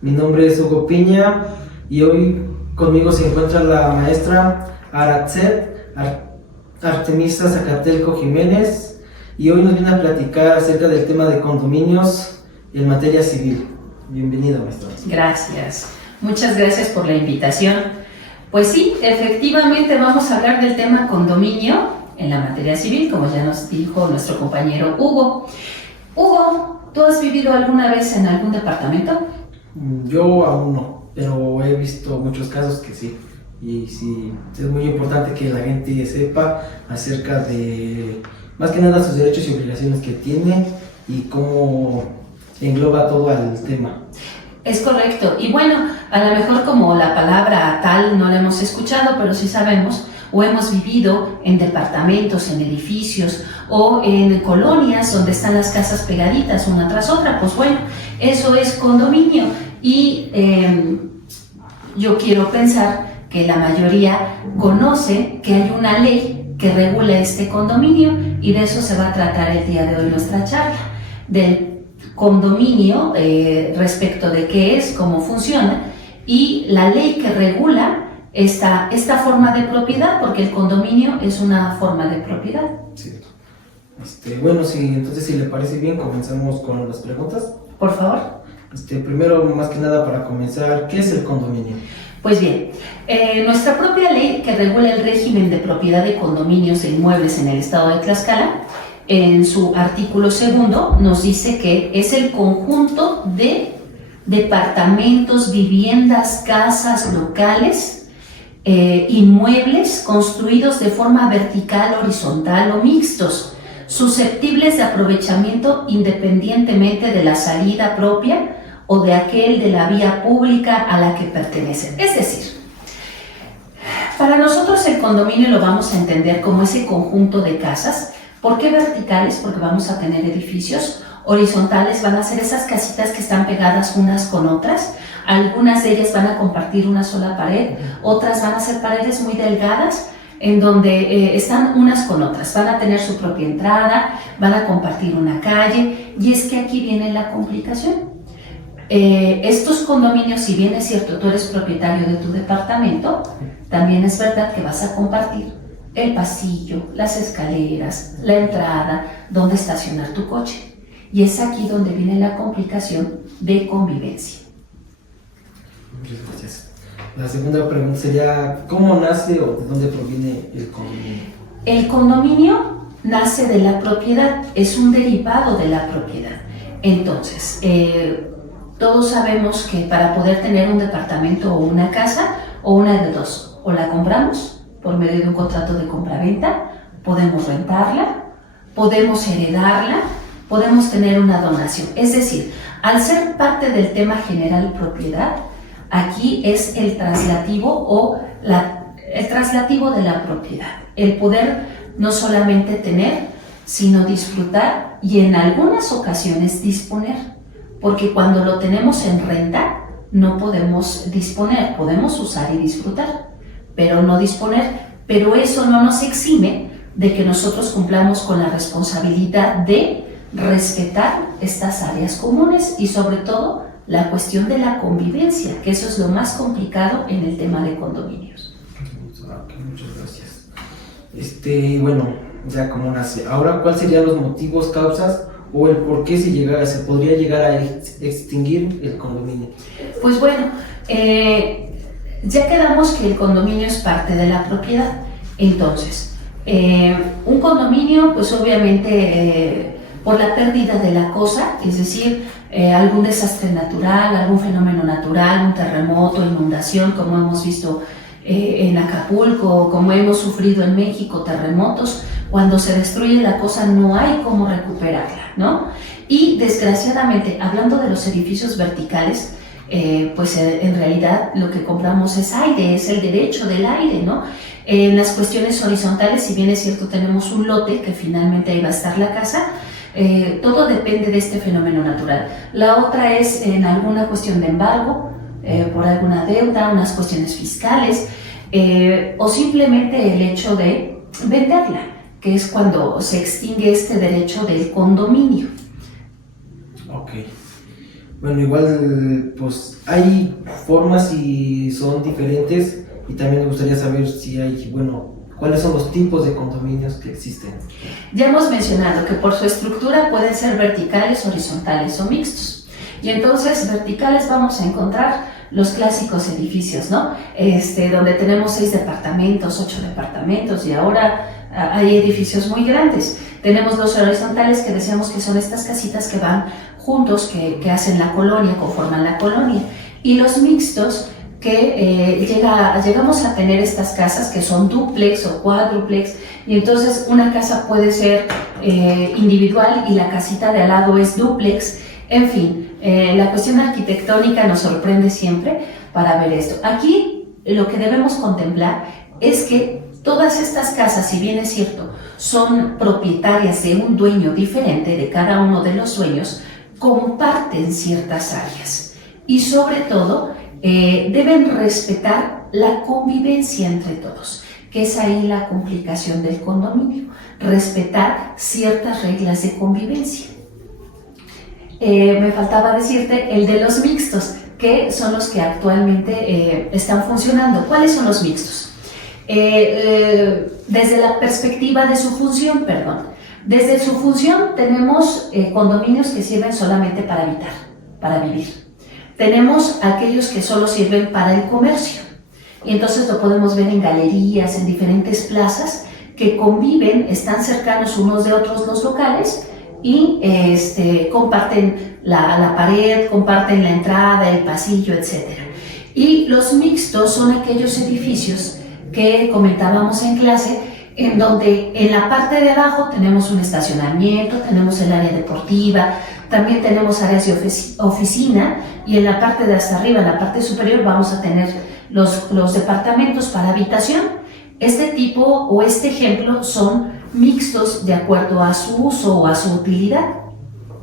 Mi nombre es Hugo Piña y hoy conmigo se encuentra la maestra Aratzet Artemisa Zacatelco Jiménez y hoy nos viene a platicar acerca del tema de condominios en materia civil. Bienvenida, maestra. Gracias. Muchas gracias por la invitación. Pues sí, efectivamente vamos a hablar del tema condominio en la materia civil, como ya nos dijo nuestro compañero Hugo. Hugo, ¿tú has vivido alguna vez en algún departamento? Yo aún no, pero he visto muchos casos que sí. Y sí, es muy importante que la gente sepa acerca de, más que nada, sus derechos y obligaciones que tiene y cómo engloba todo al tema. Es correcto. Y bueno, a lo mejor como la palabra tal no la hemos escuchado, pero sí sabemos o hemos vivido en departamentos, en edificios o en colonias donde están las casas pegaditas una tras otra. Pues bueno, eso es condominio. Y yo quiero pensar que la mayoría conoce que hay una ley que regula este condominio y de eso se va a tratar el día de hoy nuestra charla, del condominio respecto de qué es, cómo funciona y la ley que regula esta forma de propiedad, porque el condominio es una forma de propiedad. Sí. Bueno, sí, entonces si le parece bien comenzamos con las preguntas. Por favor. Primero, más que nada para comenzar, ¿qué es el condominio? Pues bien, nuestra propia ley que regula el régimen de propiedad de condominios e inmuebles en el estado de Tlaxcala, en su artículo 2 nos dice que es el conjunto de departamentos, viviendas, casas, locales, inmuebles construidos de forma vertical, horizontal o mixtos, susceptibles de aprovechamiento independientemente de la salida propia o de aquel de la vía pública a la que pertenecen. Es decir, para nosotros el condominio lo vamos a entender como ese conjunto de casas. ¿Por qué verticales? Porque vamos a tener edificios. Horizontales van a ser esas casitas que están pegadas unas con otras. Algunas de ellas van a compartir una sola pared, otras van a ser paredes muy delgadas en donde están unas con otras. Van a tener su propia entrada, van a compartir una calle y es que aquí viene la complicación. Estos condominios, si bien es cierto, tú eres propietario de tu departamento, también es verdad que vas a compartir el pasillo, las escaleras, la entrada, donde estacionar tu coche. Y es aquí donde viene la complicación de convivencia. Muchas gracias. La segunda pregunta sería, ¿cómo nace o de dónde proviene el condominio? El condominio nace de la propiedad, es un derivado de la propiedad. Entonces, todos sabemos que para poder tener un departamento o una casa, o una de dos, o la compramos por medio de un contrato de compra-venta, podemos rentarla, podemos heredarla, podemos tener una donación. Es decir, al ser parte del tema general propiedad, aquí es el traslativo o el traslativo de la propiedad, el poder no solamente tener, sino disfrutar y en algunas ocasiones disponer, porque cuando lo tenemos en renta no podemos disponer, podemos usar y disfrutar, pero no disponer, pero eso no nos exime de que nosotros cumplamos con la responsabilidad de respetar estas áreas comunes y sobre todo la cuestión de la convivencia, que eso es lo más complicado en el tema de condominios. Okay, muchas gracias. Bueno, ya como nace. Ahora, ¿cuáles serían los motivos, causas o el por qué se podría llegar a extinguir el condominio? Pues bueno, ya quedamos que el condominio es parte de la propiedad. Entonces, un condominio, pues obviamente por la pérdida de la cosa, es decir, algún desastre natural, algún fenómeno natural, un terremoto, inundación, como hemos visto en Acapulco, como hemos sufrido en México, terremotos, cuando se destruye la cosa no hay cómo recuperarla, ¿no? Y desgraciadamente, hablando de los edificios verticales, pues en realidad lo que compramos es aire, es el derecho del aire, ¿no? En las cuestiones horizontales, si bien es cierto, tenemos un lote que finalmente ahí va a estar la casa, todo depende de este fenómeno natural. La otra es en alguna cuestión de embargo, por alguna deuda, unas cuestiones fiscales, o simplemente el hecho de venderla, que es cuando se extingue este derecho del condominio. Ok. Bueno, igual pues hay formas y son diferentes y también me gustaría saber si hay, bueno, cuáles son los tipos de condominios que existen. Ya hemos mencionado que por su estructura pueden ser verticales, horizontales o mixtos. Y entonces verticales vamos a encontrar los clásicos edificios, ¿no? Donde tenemos 6 departamentos, 8 departamentos y ahora hay edificios muy grandes. Tenemos los horizontales que decíamos que son estas casitas que van juntos, que hacen la colonia, conforman la colonia. Y los mixtos que llegamos a tener estas casas que son dúplex o cuádruplex, y entonces una casa puede ser individual y la casita de al lado es dúplex. En fin, la cuestión arquitectónica nos sorprende siempre para ver esto. Aquí lo que debemos contemplar es que todas estas casas, si bien es cierto, son propietarias de un dueño diferente, de cada uno de los dueños, comparten ciertas áreas y sobre todo deben respetar la convivencia entre todos, que es ahí la complicación del condominio, respetar ciertas reglas de convivencia. Me faltaba decirte el de los mixtos, que son los que actualmente están funcionando. ¿Cuáles son los mixtos? Desde la perspectiva de su función, desde su función tenemos condominios que sirven solamente para habitar, para vivir. Tenemos aquellos que solo sirven para el comercio, y entonces lo podemos ver en galerías, en diferentes plazas que conviven, están cercanos unos de otros los locales y comparten la pared, comparten la entrada, el pasillo, etc. Y los mixtos son aquellos edificios que comentábamos en clase, en donde en la parte de abajo tenemos un estacionamiento, tenemos el área deportiva, también tenemos áreas de oficina, y en la parte de hasta arriba, en la parte superior, vamos a tener los departamentos para habitación. Este tipo o este ejemplo son mixtos de acuerdo a su uso o a su utilidad,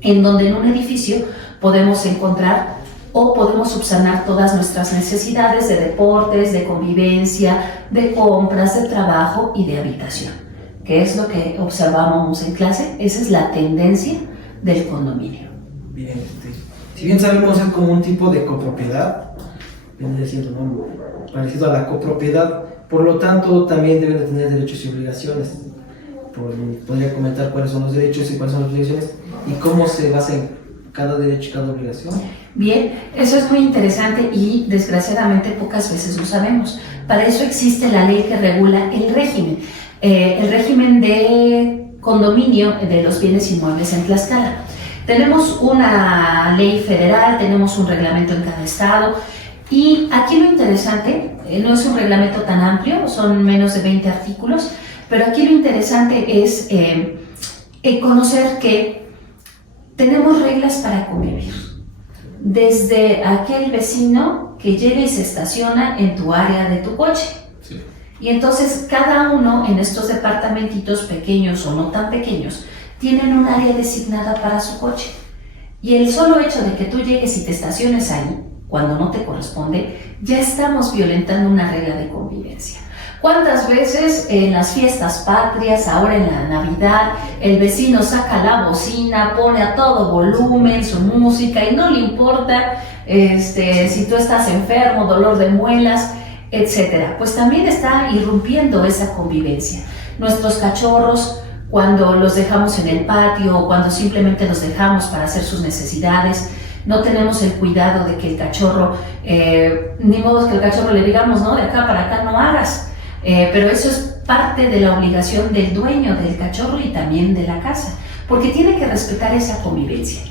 en donde en un edificio podemos encontrar o podemos subsanar todas nuestras necesidades de deportes, de convivencia, de compras, de trabajo y de habitación, que es lo que observábamos en clase. Esa es la tendencia del condominio. Bien, si bien sabemos es como un tipo de copropiedad, viene siendo, ¿no?, parecido a la copropiedad, por lo tanto también deben de tener derechos y obligaciones. ¿Podría comentar cuáles son los derechos y cuáles son las obligaciones y cómo se basa en cada derecho y cada obligación? Bien, eso es muy interesante y desgraciadamente pocas veces lo sabemos. Para eso existe la ley que regula el régimen de condominio de los bienes inmuebles en Tlaxcala. Tenemos una ley federal, tenemos un reglamento en cada estado, y aquí lo interesante, no es un reglamento tan amplio, son menos de 20 artículos, pero aquí lo interesante es conocer que tenemos reglas para convivir. Desde aquel vecino que llega y se estaciona en tu área de tu coche. Sí. Y entonces cada uno en estos departamentitos pequeños o no tan pequeños tienen un área designada para su coche. Y el solo hecho de que tú llegues y te estaciones ahí, cuando no te corresponde, ya estamos violentando una regla de convivencia. ¿Cuántas veces en las fiestas patrias, ahora en la Navidad, el vecino saca la bocina, pone a todo volumen su música y no le importa si tú estás enfermo, dolor de muelas, etcétera? Pues también está irrumpiendo esa convivencia. Nuestros cachorros, cuando los dejamos en el patio o cuando simplemente los dejamos para hacer sus necesidades, no tenemos el cuidado de que el cachorro, ni modo que el cachorro le digamos, no, de acá para acá no hagas. Pero eso es parte de la obligación del dueño del cachorro y también de la casa, porque tiene que respetar esa convivencia.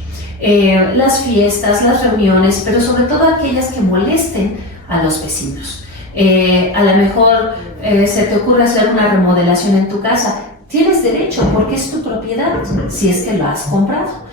Las fiestas, las reuniones, pero sobre todo aquellas que molesten a los vecinos. A lo mejor se te ocurre hacer una remodelación en tu casa. Tienes derecho porque es tu propiedad, si es que lo has comprado,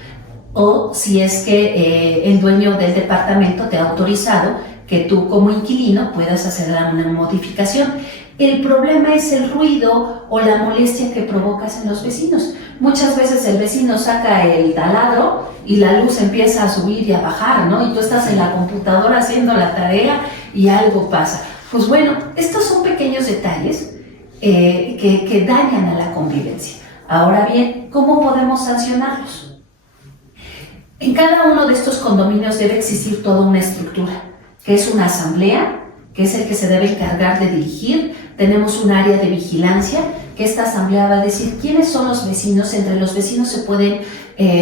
o si es que el dueño del departamento te ha autorizado que tú como inquilino puedas hacer una modificación. El problema es el ruido o la molestia que provocas en los vecinos. Muchas veces el vecino saca el taladro y la luz empieza a subir y a bajar, ¿no? Y tú estás en la computadora haciendo la tarea y algo pasa. Pues bueno, estos son pequeños detalles que dañan a la convivencia. Ahora bien, ¿cómo podemos sancionarlos? En cada uno de estos condominios debe existir toda una estructura, que es una asamblea, que es el que se debe encargar de dirigir. Tenemos un área de vigilancia, que esta asamblea va a decir quiénes son los vecinos. Entre los vecinos se pueden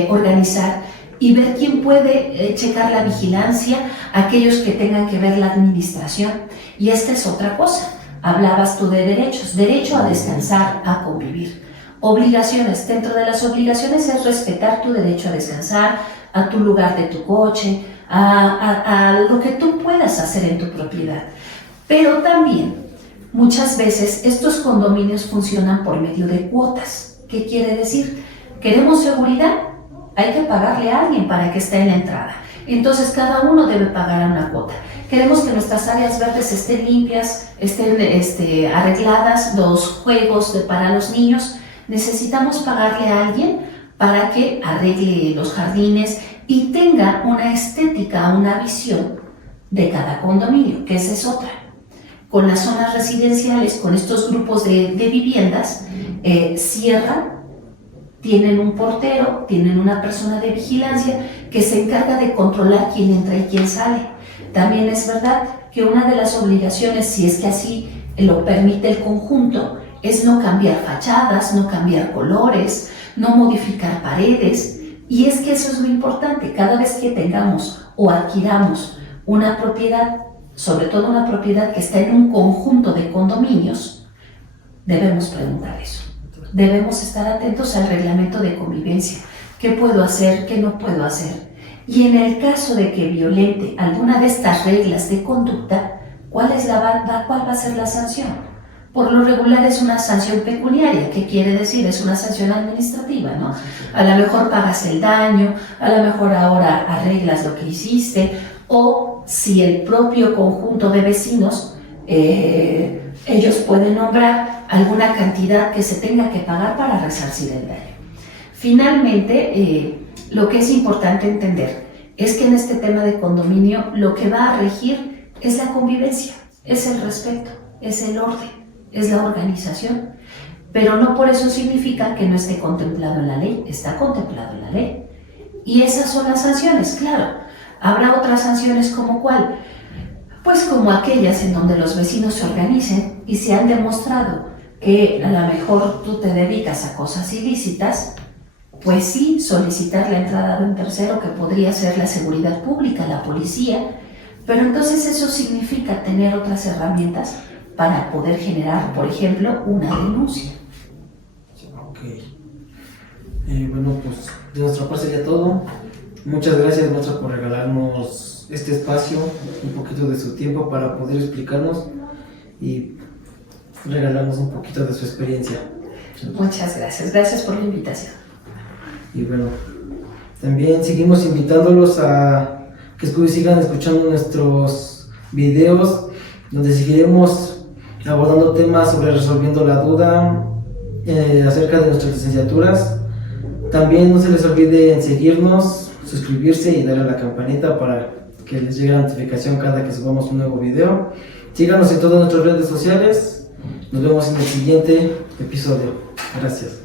organizar y ver quién puede checar la vigilancia, aquellos que tengan que ver la administración. Y esta es otra cosa. Hablabas tú de derechos, derecho a descansar, a convivir. Obligaciones, dentro de las obligaciones es respetar tu derecho a descansar, a tu lugar de tu coche, a lo que tú puedas hacer en tu propiedad. Pero también, muchas veces, estos condominios funcionan por medio de cuotas. ¿Qué quiere decir? ¿Queremos seguridad? Hay que pagarle a alguien para que esté en la entrada. Entonces, cada uno debe pagar una cuota. Queremos que nuestras áreas verdes estén limpias, estén arregladas, los juegos para los niños. Necesitamos pagarle a alguien para que arregle los jardines y tenga una estética, una visión de cada condominio, que esa es otra. Con las zonas residenciales, con estos grupos de viviendas, cierran, tienen un portero, tienen una persona de vigilancia que se encarga de controlar quién entra y quién sale. También es verdad que una de las obligaciones, si es que así lo permite el conjunto, es no cambiar fachadas, no cambiar colores, no modificar paredes. Y es que eso es lo importante. Cada vez que tengamos o adquiramos una propiedad, sobre todo una propiedad que está en un conjunto de condominios, debemos preguntar eso. Debemos estar atentos al reglamento de convivencia. ¿Qué puedo hacer? ¿Qué no puedo hacer? Y en el caso de que violente alguna de estas reglas de conducta, ¿cuál va a ser la sanción? Por lo regular es una sanción pecuniaria. ¿Qué quiere decir? Es una sanción administrativa, ¿no? A lo mejor pagas el daño, a lo mejor ahora arreglas lo que hiciste, o si el propio conjunto de vecinos, ellos pueden nombrar alguna cantidad que se tenga que pagar para resarcir el daño. Finalmente, lo que es importante entender es que en este tema de condominio lo que va a regir es la convivencia, es el respeto, es el orden, es la organización, pero no por eso significa que no esté contemplado en la ley. Está contemplado en la ley. Y esas son las sanciones, claro. Habrá otras sanciones como ¿cuál? Pues como aquellas en donde los vecinos se organicen y se han demostrado que a lo mejor tú te dedicas a cosas ilícitas, pues sí, solicitar la entrada de un tercero, que podría ser la seguridad pública, la policía, pero entonces eso significa tener otras herramientas para poder generar, por ejemplo, una denuncia. Ok. Bueno, pues de nuestra parte sería todo. Muchas gracias, maestra, por regalarnos este espacio, un poquito de su tiempo para poder explicarnos y regalarnos un poquito de su experiencia. Muchas gracias. Gracias por la invitación. Y bueno, también seguimos invitándolos a que sigan escuchando nuestros videos, donde seguiremos abordando temas sobre resolviendo la duda acerca de nuestras licenciaturas. También no se les olvide en seguirnos, suscribirse y darle a la campanita para que les llegue la notificación cada que subamos un nuevo video. Síganos en todas nuestras redes sociales. Nos vemos en el siguiente episodio. Gracias.